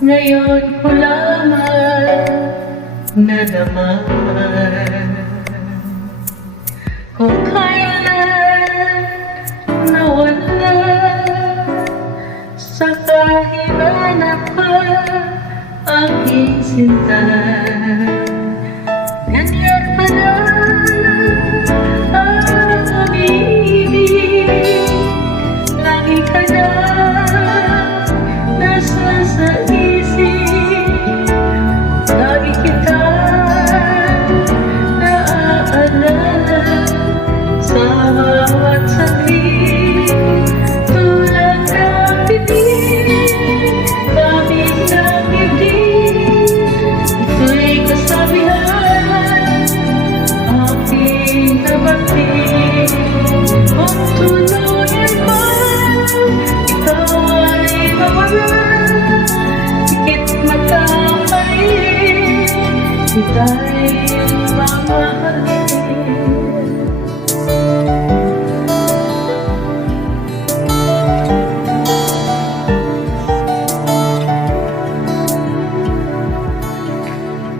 Ngayon ko lamang nalaman kung kailan nawala sa kahinanap pa aking sinta. Ganyan pala ang pag-ibig, lagi ka na nasa sa isip, lagi kita naaalala sa bawat saglit. Tulad ng pitik, labig ng dibdib, ito'y kasabihan aking nabatik. Kung tuluyan pa ikaw ay mawala, higit magkakalit, kita'y mamahalin.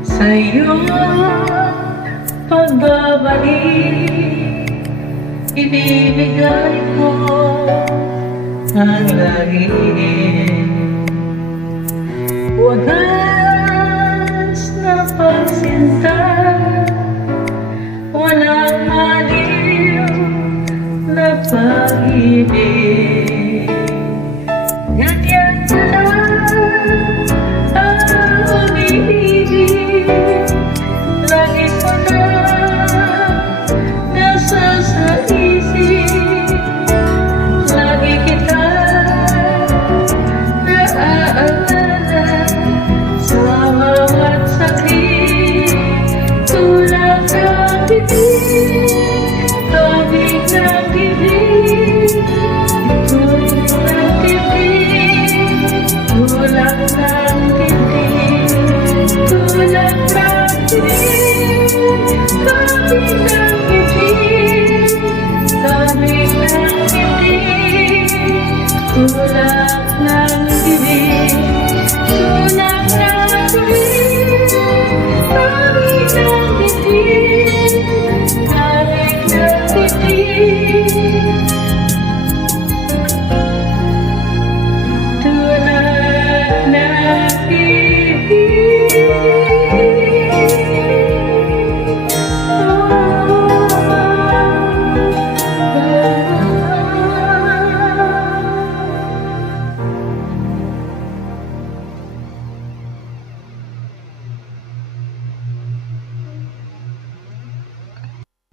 Sa iyong pagbabalik, ibibigay ko ang langit. Wagas na pagsinta